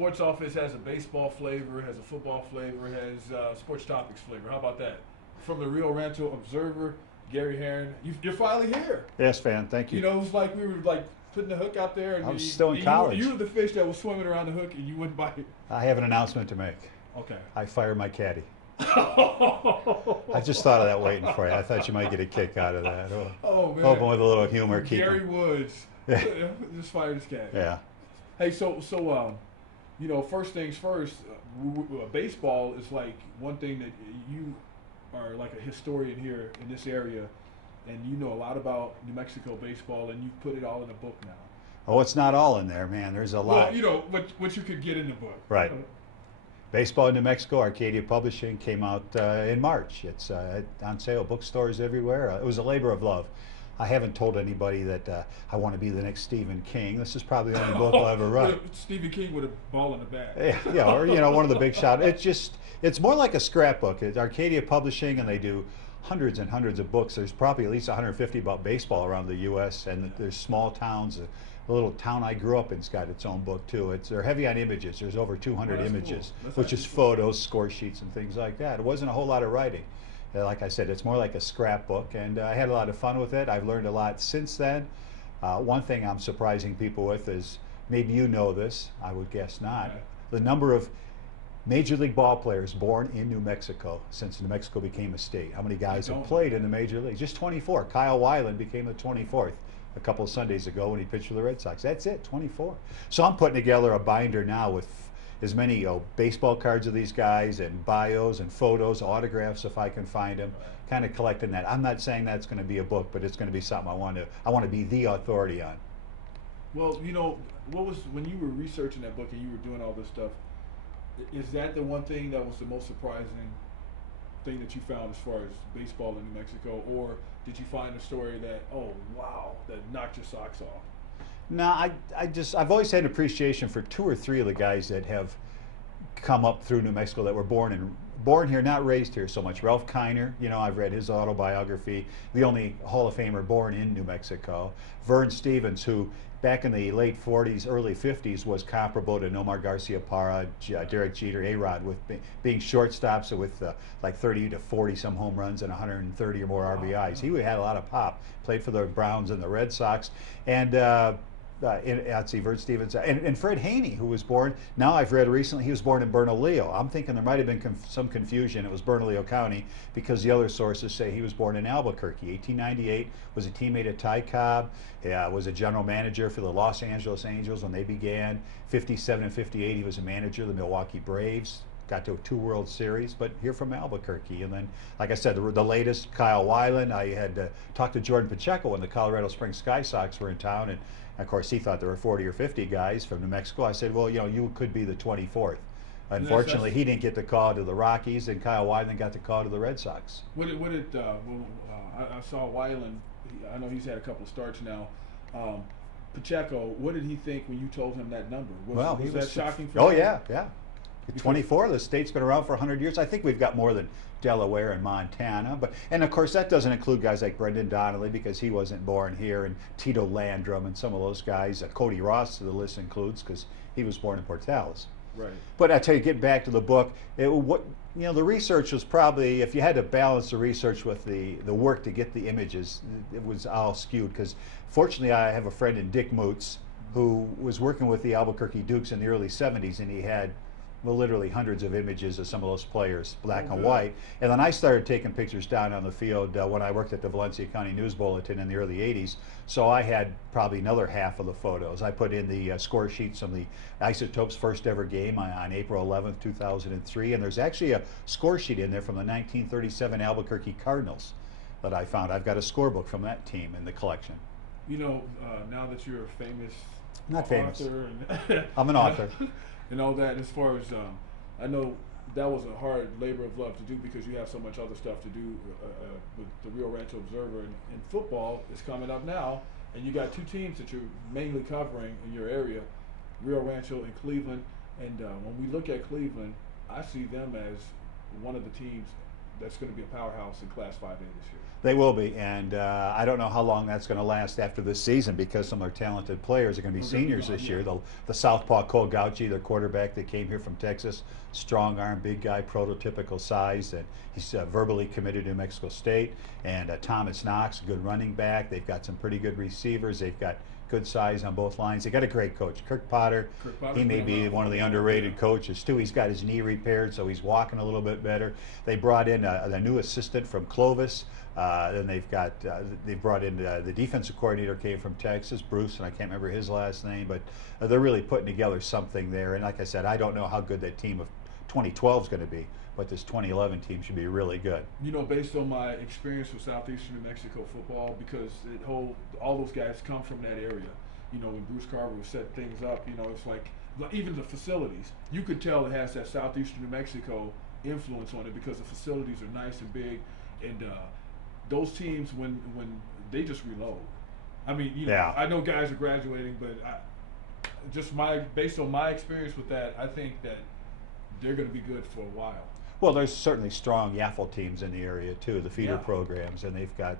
Sports Office has a baseball flavor, has a football flavor, has sports topics flavor. How about that? From the Rio Rancho Observer, Gary Herron, you're finally here. Yes, fan. Thank you. You know, it was like we were like putting the hook out there, and I was still in college. You were the fish that was swimming around the hook, and you wouldn't bite it. I have an announcement to make. Okay. I fired my caddy. I just thought of that waiting for you. I thought you might get a kick out of that. Oh man. Hoping with a little humor. Gary Woods just fired his caddy. Yeah. Hey, so you know, first things first. Baseball is like one thing that you are like a historian here in this area, and you know a lot about New Mexico baseball, and you put it all in a book now. Oh, it's not all in there, man. There's a lot. Well, you know what you could get in the book. Right. Baseball in New Mexico, Arcadia Publishing, came out in March. It's on sale, bookstores everywhere. It was a labor of love. I haven't told anybody that I want to be the next Stephen King. This is probably the only book I'll ever write. Stephen King with a ball in the bat. Yeah, or you know, one of the big shots. It's more like a scrapbook. It's Arcadia Publishing, and they do hundreds and hundreds of books. There's probably at least 150 about baseball around the U.S., and there's small towns. The little town I grew up in's got its own book too. They're heavy on images. There's over 200 images, cool. which is photos, score sheets, and things like that. It wasn't a whole lot of writing. Like I said, it's more like a scrapbook, and I had a lot of fun with it. I've learned a lot since then. One thing I'm surprising people with is, maybe you know this, I would guess not, the number of Major League ball players born in New Mexico since New Mexico became a state. How many guys have played in the Major League? Just 24. Kyle Weiland became the 24th a couple of Sundays ago when he pitched for the Red Sox. That's it, 24. So I'm putting together a binder now with as many baseball cards of these guys and bios and photos, autographs if I can find them, kind of collecting that. I'm not saying that's going to be a book, but it's going to be something I want to be the authority on. Well, you know, what was, when you were researching that book and you were doing all this stuff, is that the one thing that was the most surprising thing that you found as far as baseball in New Mexico, or did you find a story that, oh wow, that knocked your socks off? No, I've always had an appreciation for two or three of the guys that have come up through New Mexico that were born here, not raised here so much. Ralph Kiner, you know, I've read his autobiography, the only Hall of Famer born in New Mexico. Vern Stevens, who back in the late 40s, early 50s was comparable to Nomar Garcia-Parra, Derek Jeter, A-Rod, with being shortstops with like 30 to 40 some home runs and 130 or more RBIs. He had a lot of pop, played for the Browns and the Red Sox, and let's see, Vern Stevens, and Fred Haney, who was born, now I've read recently, he was born in Bernalillo. I'm thinking there might have been some confusion. It was Bernalillo County, because the other sources say he was born in Albuquerque. 1898, was a teammate of Ty Cobb, was a general manager for the Los Angeles Angels when they began. 57 and 58, he was a manager of the Milwaukee Braves. Got to 2 World Series, but here from Albuquerque. And then, like I said, the latest, Kyle Weiland. I had talked to Jordan Pacheco when the Colorado Springs Sky Sox were in town, and of course he thought there were 40 or 50 guys from New Mexico. I said, well, you know, you could be the 24th. Unfortunately, he didn't get the call to the Rockies, and Kyle Weiland got the call to the Red Sox. I saw Weiland, I know he's had a couple of starts now. Pacheco, what did he think when you told him that number? Was that shocking for him? Oh, yeah. 24, the state's been around for 100 years. I think we've got more than Delaware and Montana. And of course, that doesn't include guys like Brendan Donnelly, because he wasn't born here, and Tito Landrum and some of those guys. Cody Ross, the list includes, because he was born in Portales. Right. But I tell you, getting back to the book, the research was probably, if you had to balance the research with the work to get the images, it was all skewed, because fortunately I have a friend in Dick Moots who was working with the Albuquerque Dukes in the early 70s, and he had literally hundreds of images of some of those players, black and white. And then I started taking pictures down on the field when I worked at the Valencia County News Bulletin in the early 80s. So I had probably another half of the photos. I put in the score sheets from the Isotopes' first ever game on April 11th, 2003. And there's actually a score sheet in there from the 1937 Albuquerque Cardinals that I found. I've got a scorebook from that team in the collection. You know, now that you're a famous author. And I'm an author. And all that, as far as I know, that was a hard labor of love to do, because you have so much other stuff to do with the Rio Rancho Observer, and football is coming up now, and you got 2 teams that you're mainly covering in your area, Rio Rancho and Cleveland. And when we look at Cleveland, I see them as one of the teams that's going to be a powerhouse in Class 5A this year. They will be, and I don't know how long that's going to last after this season because some of their talented players are going to be seniors this year. The Southpaw Cole Gauchi, their quarterback that came here from Texas, strong arm, big guy, prototypical size, and he's verbally committed to New Mexico State. And Thomas Knox, good running back. They've got some pretty good receivers. They've got good size on both lines. They got a great coach, Kirk Potter. He may be one of the underrated coaches too. He's got his knee repaired, so he's walking a little bit better. They brought in a new assistant from Clovis. Then they brought in the defensive coordinator came from Texas, Bruce, and I can't remember his last name, but they're really putting together something there. And like I said, I don't know how good that team of 2012 is going to be, but this 2011 team should be really good. You know, based on my experience with Southeastern New Mexico football, because all those guys come from that area. You know, when Bruce Carver would set things up, you know, it's like even the facilities. You could tell it has that Southeastern New Mexico influence on it because the facilities are nice and big, and those teams when they just reload. I mean, you know, I know guys are graduating, but based on my experience with that, I think that they're going to be good for a while. Well, there's certainly strong YAFL teams in the area too, the feeder programs, and they've got.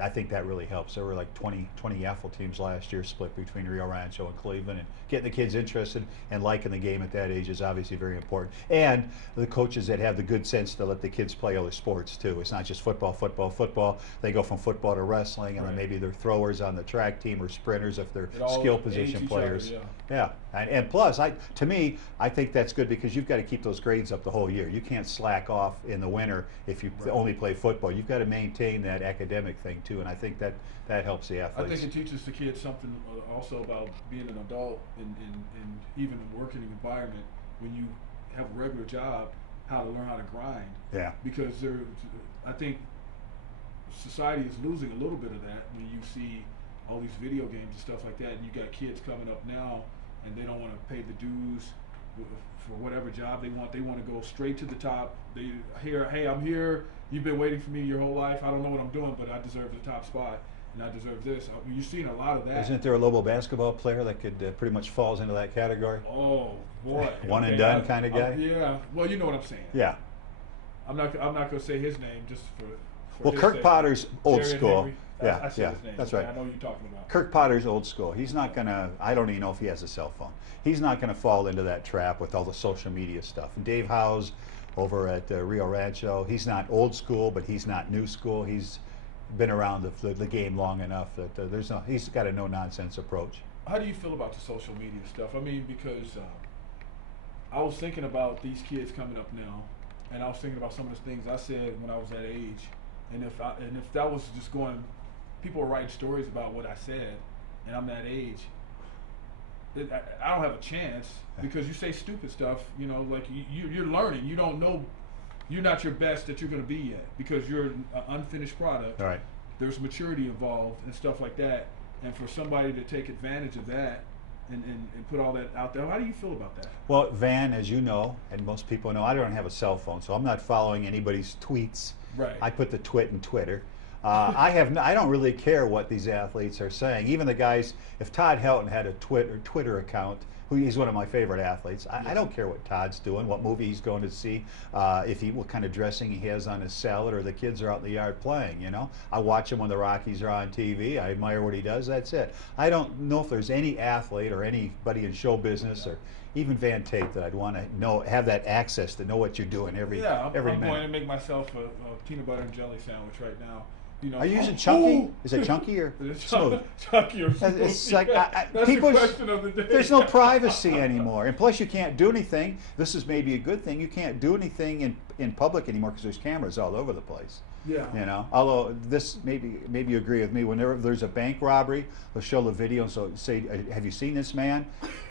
I think that really helps. There were like 20 YAFL teams last year, split between Rio Rancho and Cleveland, and getting the kids interested and liking the game at that age is obviously very important. And the coaches that have the good sense to let the kids play other sports too. It's not just football, football, football. They go from football to wrestling, and then maybe they're throwers on the track team or sprinters if they're skill position players. Yeah. And plus, to me, I think that's good because you've got to keep those grades up the whole year. You can't slack off in the winter if you only play football. You've got to maintain that academic thing too, and I think that helps the athletes. I think it teaches the kids something also about being an adult and even a working environment when you have a regular job, how to learn how to grind. Yeah. Because I think society is losing a little bit of that when you see all these video games and stuff like that, and you got kids coming up now and they don't want to pay the dues for whatever job they want. They want to go straight to the top. Hey, I'm here. You've been waiting for me your whole life. I don't know what I'm doing, but I deserve the top spot, and I deserve this. I mean, you're seeing a lot of that. Isn't there a Lobo basketball player that could pretty much falls into that category? Oh boy, one and done kind of guy. Yeah. Well, you know what I'm saying. Yeah. I'm not going to say his name just for well, Kirk Potter's old school. I said his name. That's right. I know you're talking about. Kirk Potter's old school. He's not going to, I don't even know if he has a cell phone. He's not going to fall into that trap with all the social media stuff. And Dave Howes over at Rio Rancho, he's not old school, but he's not new school. He's been around the game long enough that he's got a no-nonsense approach. How do you feel about the social media stuff? I mean, because I was thinking about these kids coming up now, and I was thinking about some of the things I said when I was that age. And if that was just going, people were writing stories about what I said, and I'm that age, I don't have a chance because you say stupid stuff. You know, like you're learning. You don't know. You're not your best that you're going to be yet because you're an unfinished product. All right. There's maturity involved and stuff like that. And for somebody to take advantage of that and put all that out there, how do you feel about that? Well, Van, as you know, and most people know, I don't have a cell phone, so I'm not following anybody's tweets. Right. I put the twit in Twitter. I don't really care what these athletes are saying. Even the guys, if Todd Helton had a Twitter account, he's one of my favorite athletes. I don't care what Todd's doing, what movie he's going to see, what kind of dressing he has on his salad, or the kids are out in the yard playing. You know, I watch him when the Rockies are on TV. I admire what he does. That's it. I don't know if there's any athlete or anybody in show business or even Van Tate that I'd want to have that access to know what you're doing every minute. I'm going to make myself a peanut butter and jelly sandwich right now. You know, are you using chunky? Is it chunky or smooth? Chunky or smooth? It's like That's people. The question of the day. There's no privacy anymore, and plus you can't do anything. This is maybe a good thing. You can't do anything in public anymore because there's cameras all over the place. Yeah. You know, although this maybe you agree with me. Whenever there's a bank robbery, they'll show the video and so say, "Have you seen this man?"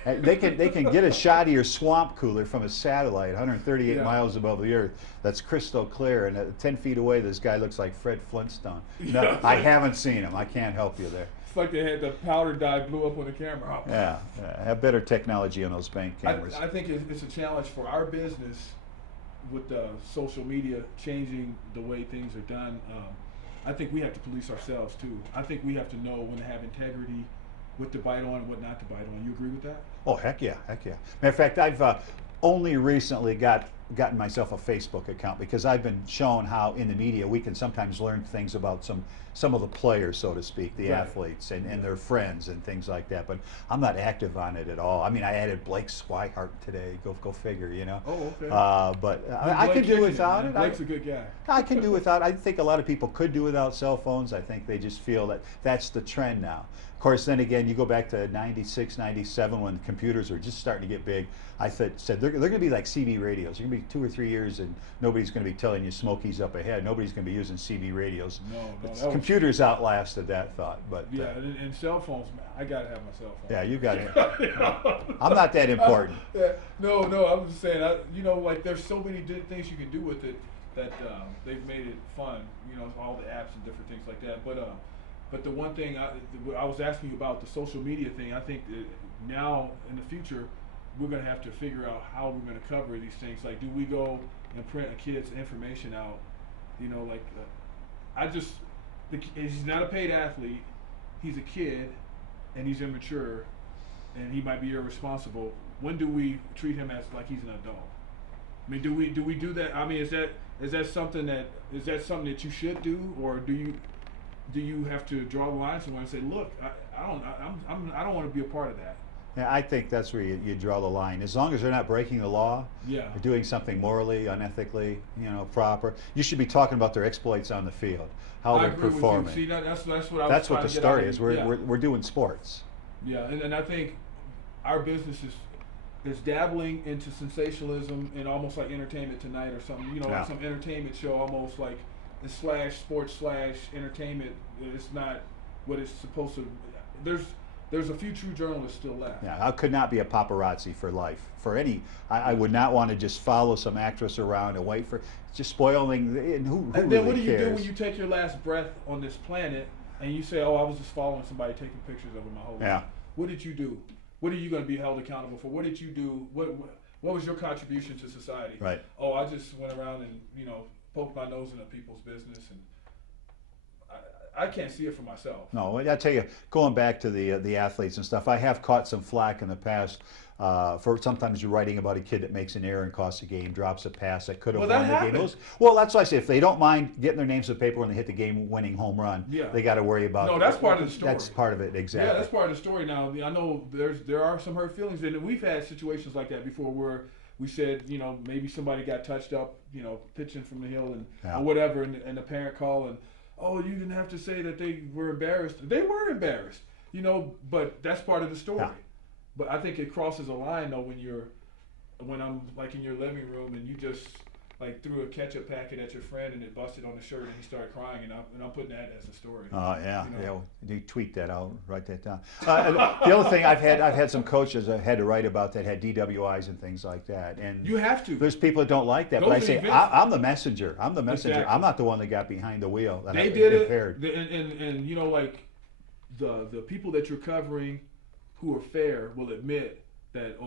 They can get a shot of your swamp cooler from a satellite 138 miles above the earth. That's crystal clear, and 10 feet away, this guy looks like Fred Flintstone. No, I haven't seen him. I can't help you there. It's like they had the powder dye blew up on the camera. Yeah, have better technology on those bank cameras. I think it's a challenge for our business with social media changing the way things are done. I think we have to police ourselves too. I think we have to know when to have integrity, what to bite on and what not to bite on. You agree with that? Oh, heck yeah, heck yeah. Matter of fact, I've only recently got gotten myself a Facebook account because I've been shown how in the media we can sometimes learn things about some of the players, so to speak, the Right. athletes and their friends and things like that. But I'm not active on it at all. I mean, I added Blake Swihart today. Go figure, you know. Oh, okay. But I could do without it. Blake's a good guy. I can do without. I think a lot of people could do without cell phones. I think they just feel that that's the trend now. Of course, then again, you go back to 96, 97 when computers were just starting to get big. I said they're going to be like CB radios. They're going to be 2 or 3 years, and nobody's going to be telling you Smokies up ahead. Nobody's going to be using CB radios. No. Computers outlasted that thought. But yeah, and cell phones, man. I gotta have my cell phone. yeah, you got it. I'm not that important. No. I'm just saying. Like there's so many things you can do with it that they've made it fun. You know, all the apps and different things like that. But the one thing I was asking you about the social media thing, I think that now in the future we're going to have to figure out how we're going to cover these things. Like, do we go and print a kid's information out? You know, like he's not a paid athlete. He's a kid, and he's immature, and he might be irresponsible. When do we treat him as like he's an adult? I mean, do we do that? I mean, is that something that you should do, or do you have to draw the line somewhere and say, look, I don't want to be a part of that. Yeah, I think that's where you draw the line. As long as they're not breaking the law, yeah, or doing something morally, unethically, proper, you should be talking about their exploits on the field, how they're performing. See, that's what I was That's what the story is. Yeah. We're doing sports. Yeah, and I think our business is dabbling into sensationalism and almost like Entertainment Tonight or something. You know, like some entertainment show, almost like the /sports/ entertainment. It's not what it's supposed to. There's a few true journalists still left. Yeah, I could not be a paparazzi for life. For any, I would not want to just follow some actress around and wait for just spoiling. And who then really what do you cares? do when you take your last breath on this planet and you say, "Oh, I was just following somebody taking pictures of it my whole life"? What did you do? What are you going to be held accountable for? What did you do? What was your contribution to society? Right. Oh, I just went around and poked my nose into people's business, and I can't see it for myself. No, I tell you, going back to the athletes and stuff, I have caught some flack in the past for sometimes you're writing about a kid that makes an error and costs a game, drops a pass that could have won the game. Well, that's why I say if they don't mind getting their names to paper when they hit the game-winning home run, they got to worry about. No, that's part of the story. That's part of it, exactly. Yeah, that's part of the story. Now, I know there are some hurt feelings, and we've had situations like that before where we said, maybe somebody got touched up, pitching from the hill or whatever, and the parent called and, oh, you didn't have to say that they were embarrassed. They were embarrassed, but that's part of the story. Yeah. But I think it crosses a line though when I'm like in your living room and you just like threw a ketchup packet at your friend and it busted on the shirt and he started crying and I'm putting that as a story. Oh yeah. You tweet that out, write that down. The other thing I've had some coaches I had to write about that had DWIs and things like that. And you have to. There's people that don't like that, but I say I'm the messenger. I'm the messenger. Exactly. I'm not the one that got behind the wheel. They did it, and like the people that you're covering who are fair will admit that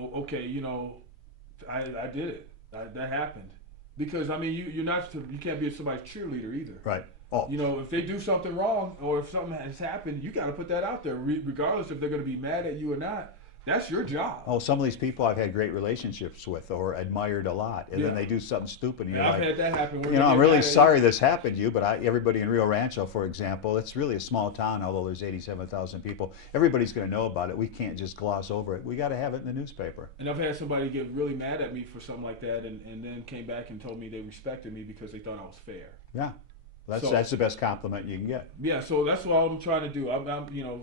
I did it. That happened. Because I mean, you can't be somebody's cheerleader either. Right. Oh. If they do something wrong or if something has happened, you got to put that out there, regardless if they're going to be mad at you or not. That's your job. Oh, some of these people I've had great relationships with or admired a lot, and then they do something stupid. And you're I've had that happen. I'm really sorry this happened to you, but everybody in Rio Rancho, for example, it's really a small town, although there's 87,000 people. Everybody's going to know about it. We can't just gloss over it. We got to have it in the newspaper. And I've had somebody get really mad at me for something like that, and then came back and told me they respected me because they thought I was fair. Yeah. That's the best compliment you can get. Yeah, so that's what I'm trying to do.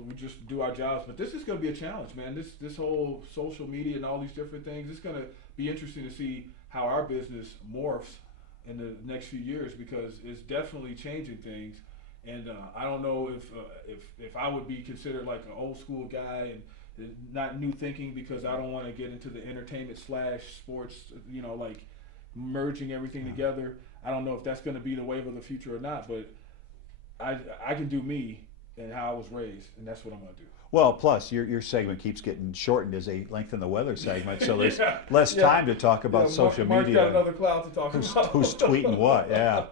We just do our jobs, but this is going to be a challenge, man. This whole social media and all these different things. It's going to be interesting to see how our business morphs in the next few years because it's definitely changing things. And I don't know if I would be considered like an old school guy and not new thinking because I don't want to get into the entertainment / sports. Like merging everything together. I don't know if that's going to be the wave of the future or not, but I can do me and how I was raised, and that's what I'm going to do. Well, plus your segment keeps getting shortened as they lengthen the weather segment, so there's less time to talk about social Mark's media. Got another cloud to talk about. Who's tweeting what? Yeah.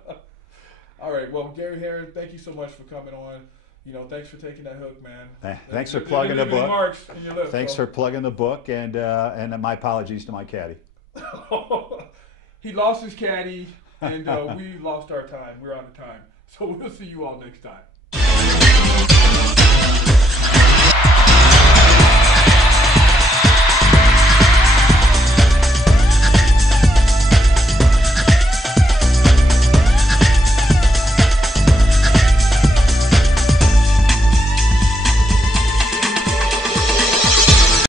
All right. Well, Gary Herron, thank you so much for coming on. Thanks for taking that hook, man. Thanks for plugging the book. Marks in your lips, thanks for plugging the book, and my apologies to my caddy. he lost his caddy, and we lost our time. We're out of time. So we'll see you all next time.